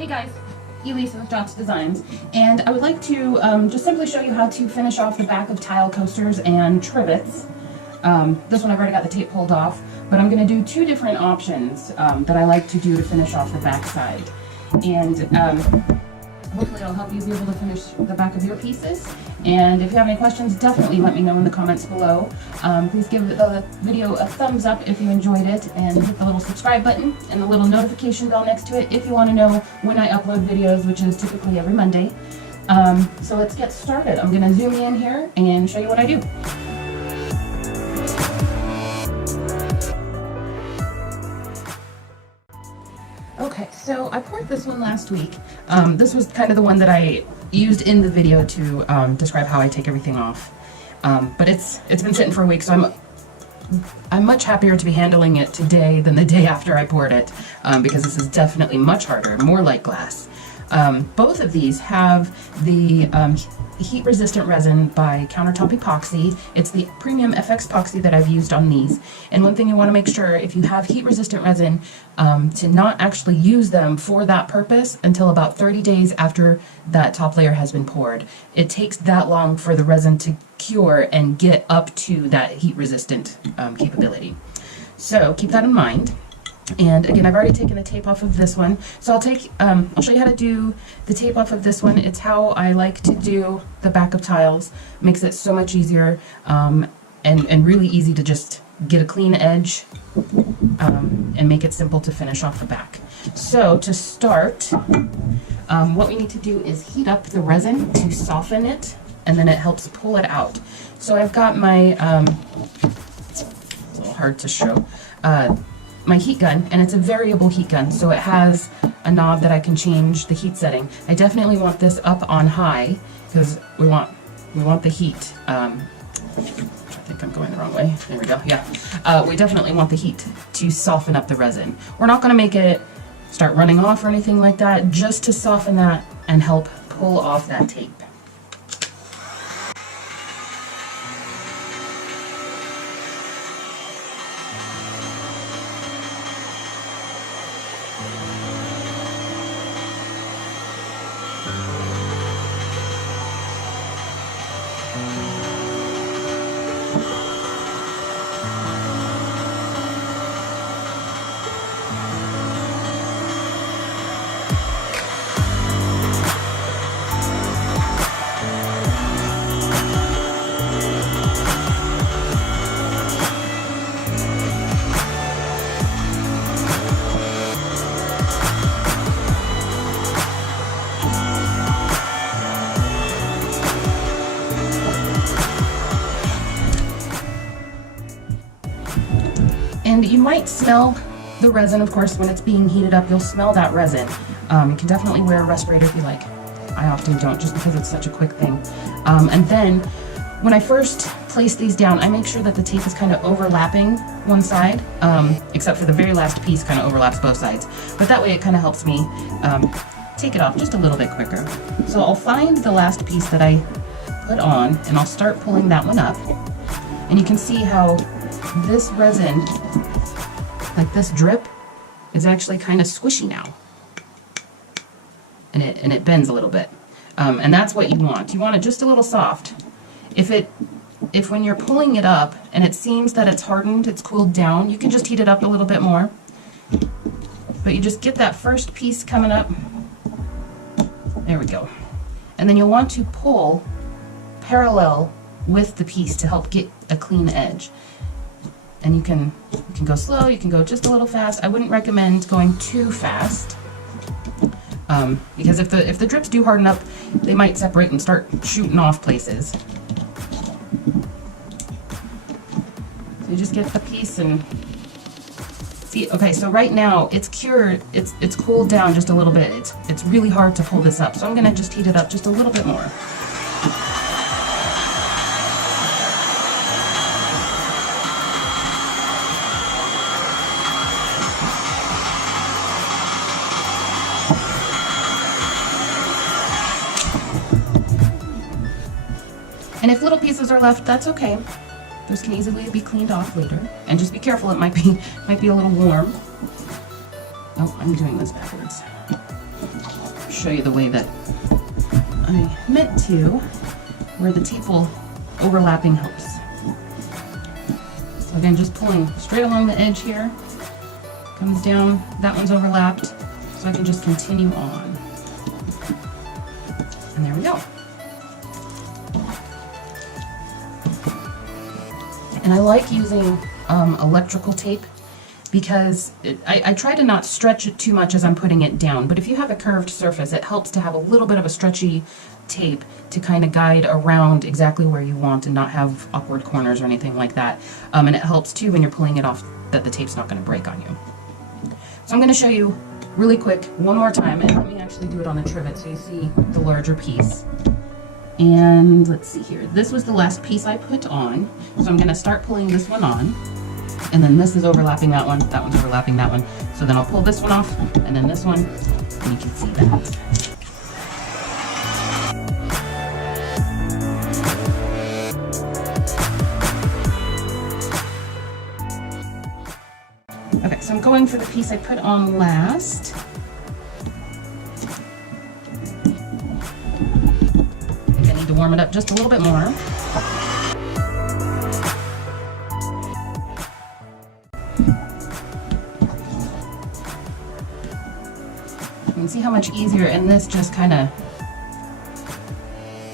Hey guys, Elisa with Jots Designs, and I would like to just simply show you how to finish off the back of tile coasters and trivets. This one I've already got the tape pulled off, but I'm going to do two different options that I like to do to finish off the back side. And hopefully it'll help you be able to finish the back of your pieces. And if you have any questions, definitely let me know in the comments below. Please give the video a thumbs up if you enjoyed it, and hit the little subscribe button and the little notification bell next to it if you want to know when I upload videos, which is typically every Monday. So let's get started. I'm going to zoom in here and show you what I do. Okay, so I poured this one last week. This was kind of the one that I used in the video to describe how I take everything off. But it's been sitting for a week, so I'm much happier to be handling it today than the day after I poured it, because this is definitely much harder, more like glass. Both of these have the heat-resistant resin by Countertop Epoxy. It's the premium FX epoxy that I've used on these. And one thing you want to make sure, if you have heat-resistant resin, to not actually use them for that purpose until about 30 days after that top layer has been poured. It takes that long for the resin to cure and get up to that heat-resistant capability. So keep that in mind. And again, I've already taken the tape off of this one, so I'll show you how to do the tape off of this one. It's how I like to do the back of tiles. Makes it so much easier, and really easy to just get a clean edge, and make it simple to finish off the back. So to start, what we need to do is heat up the resin to soften it, and then it helps pull it out. So I've got my, it's a little hard to show, my heat gun, and it's a variable heat gun, so it has a knob that I can change the heat setting. I definitely want this up on high because we want the heat. I think I'm going the wrong way. There we go. Yeah, we definitely want the heat to soften up the resin. We're not going to make it start running off or anything like that, just to soften that and help pull off that tape. And you might smell the resin, of course, when it's being heated up. You'll smell that resin. You can definitely wear a respirator if you like. I often don't, just because it's such a quick thing. And then, when I first place these down, I make sure that the tape is kind of overlapping one side, except for the very last piece kind of overlaps both sides. But that way it kind of helps me take it off just a little bit quicker. So I'll find the last piece that I put on, and I'll start pulling that one up. And you can see how this resin, like this drip, is actually kind of squishy now, and it bends a little bit, and that's what you want. You want it just a little soft. If when you're pulling it up and it seems that it's hardened, it's cooled down, you can just heat it up a little bit more. But you just get that first piece coming up. There we go. And then you'll want to pull parallel with the piece to help get a clean edge. And you can go slow, you can go just a little fast. I wouldn't recommend going too fast, because if the drips do harden up, they might separate and start shooting off places. So you just get the piece and see. Okay, so right now it's cured. It's cooled down just a little bit. It's really hard to pull this up, so I'm gonna just heat it up just a little bit more. And if little pieces are left, that's okay. Those can easily be cleaned off later. And just be careful, it might be a little warm. Oh, I'm doing this backwards. show you the way that I meant to, where the tape will overlapping helps. So again, just pulling straight along the edge here, comes down, that one's overlapped, so I can just continue on. And there we go. And I like using electrical tape because I try to not stretch it too much as I'm putting it down, but if you have a curved surface, it helps to have a little bit of a stretchy tape to kind of guide around exactly where you want and not have awkward corners or anything like that. And it helps too when you're pulling it off that the tape's not going to break on you. So I'm going to show you really quick one more time, and let me actually do it on a trivet so you see the larger piece. And let's see here, this was the last piece I put on, so I'm going to start pulling this one on. And then this is overlapping that one's overlapping that one. So then I'll pull this one off, and then this one, and you can see that. Okay, so I'm going for the piece I put on last. I think I need to warm it up just a little bit more. You can see how much easier, and this just kind of,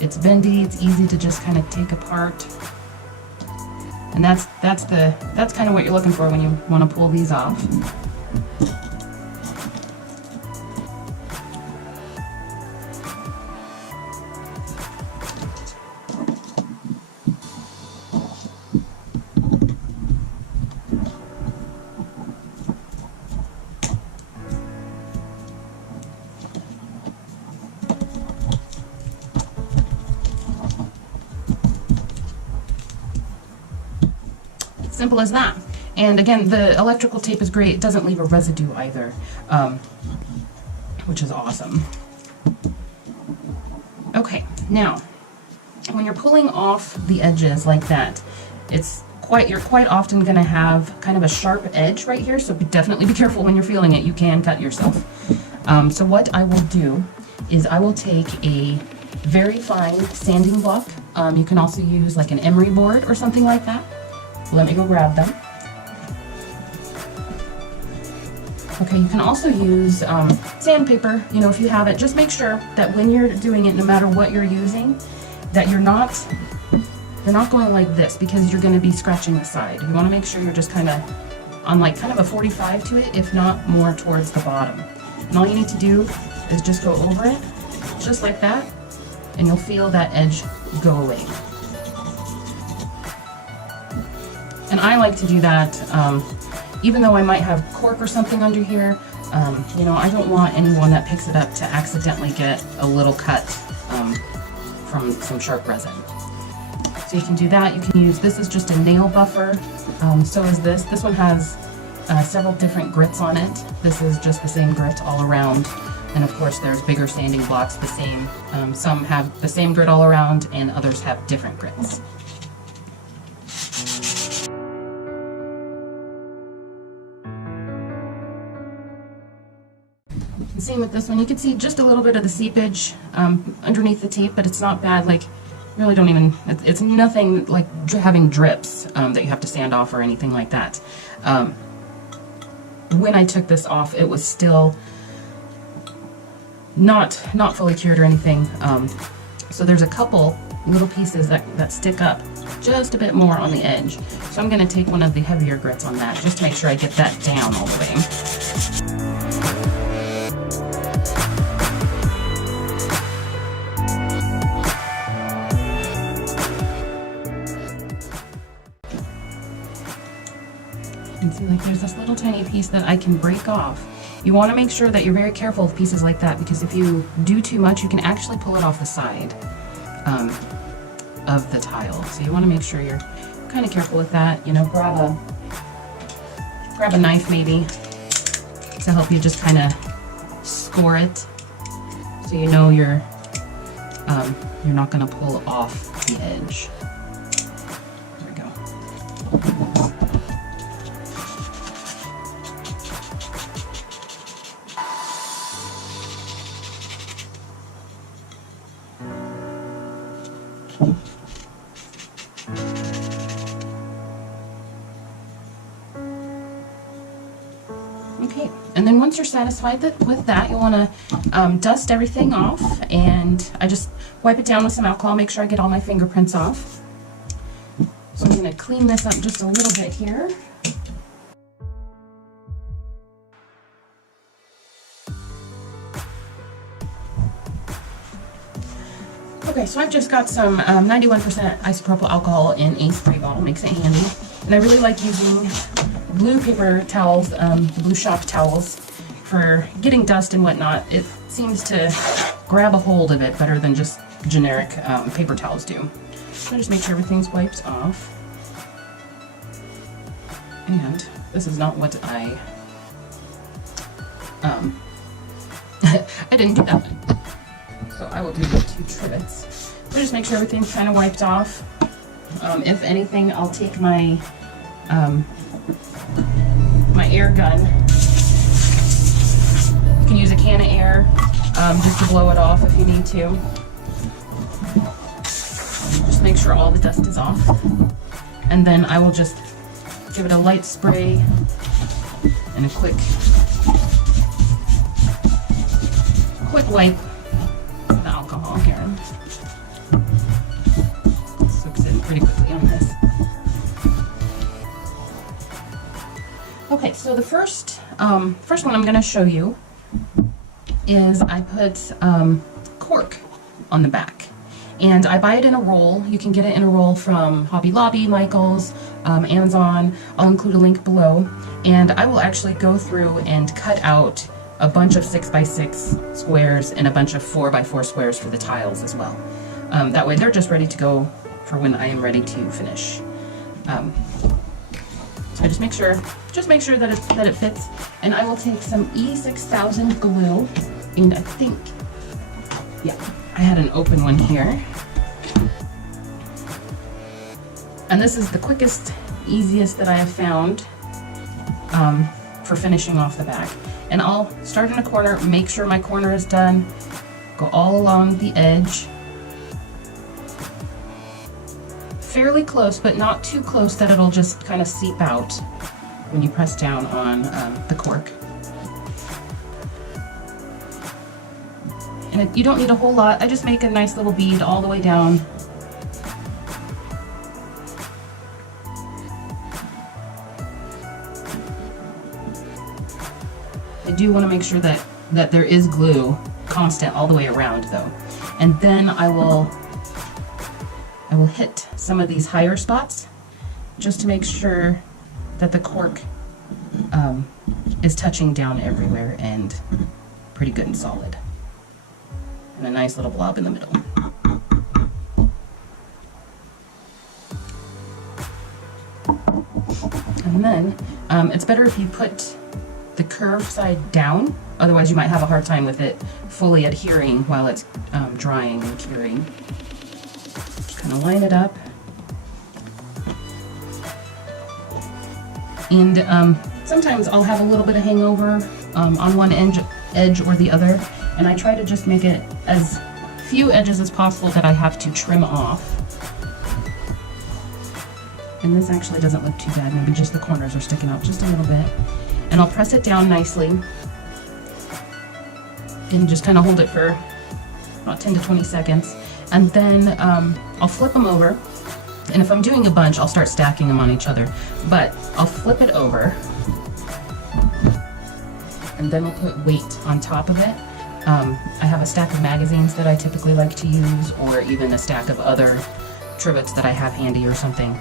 it's bendy, it's easy to just kind of take apart. And that's kind of what you're looking for when you want to pull these off. Simple as that. And again, the electrical tape is great. It doesn't leave a residue either, which is awesome. Okay, now when you're pulling off the edges like that, you're quite often going to have kind of a sharp edge right here, so definitely be careful when you're feeling it. You can cut yourself. So what I will do is I will take a very fine sanding block. You can also use like an emery board or something like that. Let me go grab them. Okay, you can also use sandpaper, you know, if you have it. Just make sure that when you're doing it, no matter what you're using, that you're not going like this, because you're going to be scratching the side. You want to make sure you're just kind of on like kind of a 45 to it, if not more towards the bottom. And all you need to do is just go over it, just like that, and you'll feel that edge go away. And I like to do that, even though I might have cork or something under here, you know, I don't want anyone that picks it up to accidentally get a little cut from some sharp resin. So you can do that. You can use, this is just a nail buffer, so is this. This one has several different grits on it. This is just the same grit all around. And of course there's bigger sanding blocks, the same. Some have the same grit all around and others have different grits. Same with this one. You can see just a little bit of the seepage underneath the tape, but it's not bad. Like, you really don't even, it's nothing like having drips that you have to sand off or anything like that. When I took this off, it was still not fully cured or anything. So there's a couple little pieces that stick up just a bit more on the edge. So I'm going to take one of the heavier grits on that just to make sure I get that down all the way. And see, like, there's this little tiny piece that I can break off. You want to make sure that you're very careful with pieces like that, because if you do too much, you can actually pull it off the side of the tile. So you want to make sure you're kind of careful with that. You know, grab a knife maybe to help you just kind of score it, so you know you're not going to pull off the edge. There we go. once you're satisfied with that, you'll want to dust everything off, and I just wipe it down with some alcohol, make sure I get all my fingerprints off. So I'm going to clean this up just a little bit here. Okay, so I've just got some 91% isopropyl alcohol in a spray bottle, makes it handy. And I really like using blue paper towels, blue shop towels, for getting dust and whatnot. It seems to grab a hold of it better than just generic paper towels do. So just make sure everything's wiped off. And this is not what I didn't get that one. So I will do the 2 trivets. So just make sure everything's kind of wiped off. If anything, I'll take my my air gun. You can use a can of air just to blow it off if you need to. Just make sure all the dust is off. And then I will just give it a light spray and a quick wipe. Alcohol here. It soaks in pretty quickly on this. Okay, so the first one I'm going to show you is I put cork on the back, and I buy it in a roll. You can get it in a roll from Hobby Lobby, Michaels, Amazon. I'll include a link below, and I will actually go through and cut out a bunch of 6x6 squares and a bunch of 4x4 squares for the tiles as well. That way they're just ready to go for when I am ready to finish. So I just make sure that it fits. And I will take some E6000 glue, and I think, yeah, I had an open one here. And this is the quickest, easiest that I have found for finishing off the back. And I'll start in a corner, make sure my corner is done, go all along the edge, fairly close, but not too close that it'll just kind of seep out when you press down on the cork. And you don't need a whole lot. I just make a nice little bead all the way down. I do want to make sure that there is glue constant all the way around though. And then I will hit some of these higher spots just to make sure that the cork is touching down everywhere and pretty good and solid. And a nice little blob in the middle. And then it's better if you put the curved side down, otherwise you might have a hard time with it fully adhering while it's drying and curing. Just kind of line it up. And sometimes I'll have a little bit of hangover on one edge or the other, and I try to just make it as few edges as possible that I have to trim off. And this actually doesn't look too bad, maybe just the corners are sticking out just a little bit. And I'll press it down nicely and just kind of hold it for about 10 to 20 seconds. And then I'll flip them over. And if I'm doing a bunch, I'll start stacking them on each other. But I'll flip it over, and then we'll put weight on top of it. I have a stack of magazines that I typically like to use, or even a stack of other trivets that I have handy or something,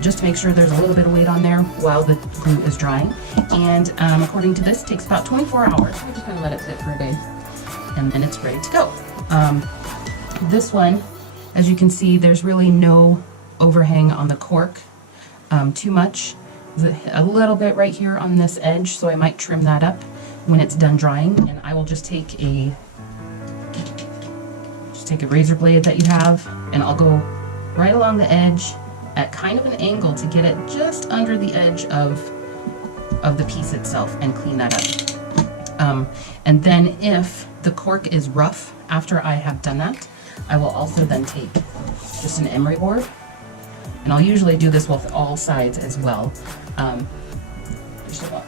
just to make sure there's a little bit of weight on there while the glue is drying. And according to this, it takes about 24 hours. So we're just going to let it sit for a day, and then it's ready to go. This one, as you can see, there's really no overhang on the cork too much. A little bit right here on this edge, so I might trim that up when it's done drying. And I will just take a razor blade that you have, and I'll go right along the edge at kind of an angle to get it just under the edge of the piece itself and clean that up. And then if the cork is rough after I have done that, I will also then take just an emery board, and I'll usually do this with all sides as well.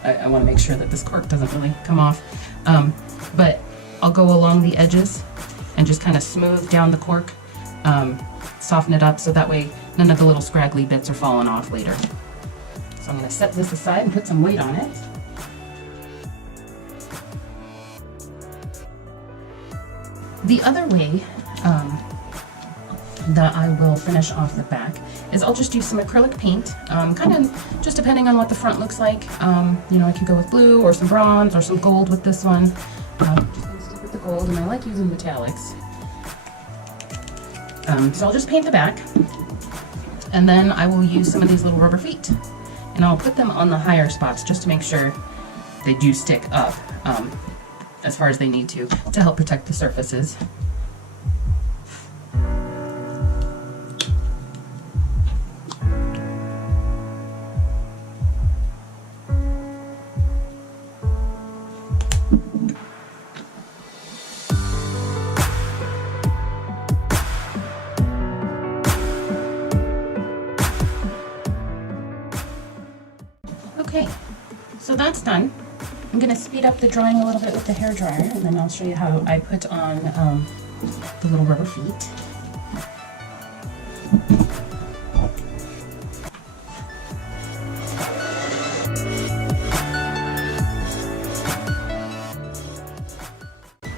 I want to make sure that this cork doesn't really come off. But I'll go along the edges and just kind of smooth down the cork, soften it up so that way none of the little scraggly bits are falling off later. So I'm going to set this aside and put some weight on it. The other way that I will finish off the back is I'll just use some acrylic paint, kind of just depending on what the front looks like. You know, I could go with blue or some bronze or some gold with this one. Just going to stick with the gold, and I like using metallics. So I'll just paint the back, and then I will use some of these little rubber feet, and I'll put them on the higher spots just to make sure they do stick up as far as they need to help protect the surfaces. Okay, so that's done. I'm going to speed up the drying a little bit with the hairdryer, and then I'll show you how I put on the little rubber feet.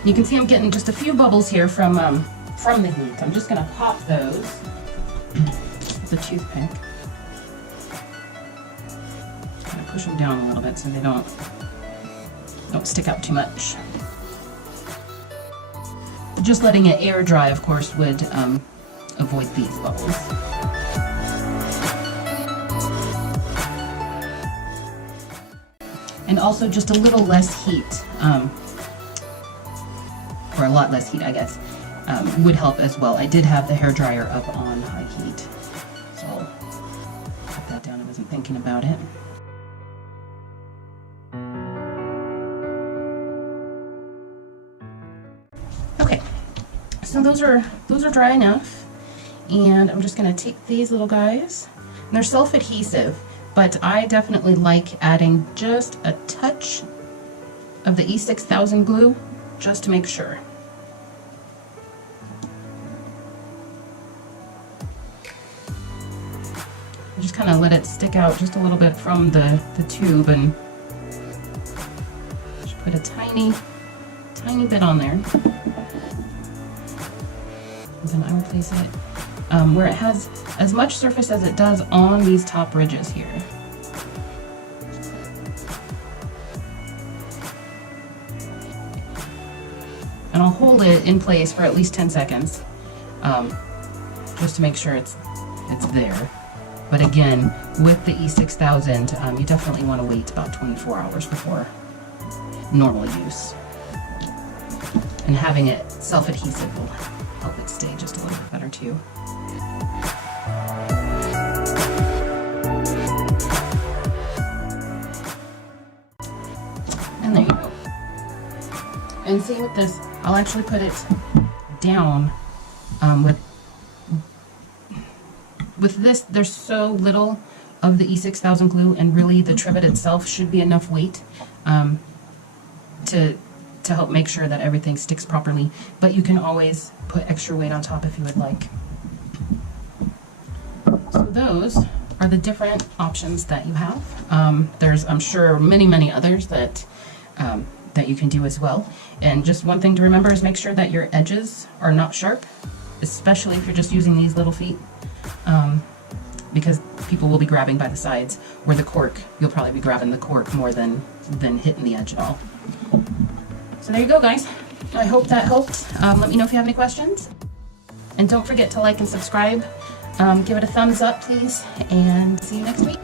You can see I'm getting just a few bubbles here from the heat. I'm just going to pop those with a toothpick. Push them down a little bit so they don't stick out too much. Just letting it air dry, of course, would avoid these bubbles. And also just a little less heat, or a lot less heat, I guess, would help as well. I did have the hairdryer up on high heat, so I'll put that down. I wasn't thinking about it. So those are dry enough, and I'm just going to take these little guys. And they're self-adhesive, but I definitely like adding just a touch of the E6000 glue just to make sure. Just kind of let it stick out just a little bit from the tube, and just put a tiny bit on there. Then I will place it where it has as much surface as it does on these top ridges here. And I'll hold it in place for at least 10 seconds, just to make sure it's there. But again, with the E6000, you definitely want to wait about 24 hours before normal use. And having it self-adhesive will help it stay just a little bit better too. And there you go. And see with this, I'll actually put it down with this. There's so little of the E6000 glue, and really the trivet itself should be enough weight to help make sure that everything sticks properly, but you can always put extra weight on top if you would like. So those are the different options that you have. There's, I'm sure, many others that that you can do as well. And just one thing to remember is make sure that your edges are not sharp, especially if you're just using these little feet, because people will be grabbing by the sides, where the cork, you'll probably be grabbing the cork more than hitting the edge at all. So there you go, guys. I hope that helped. Let me know if you have any questions. And don't forget to like and subscribe. Give it a thumbs up, please. And see you next week.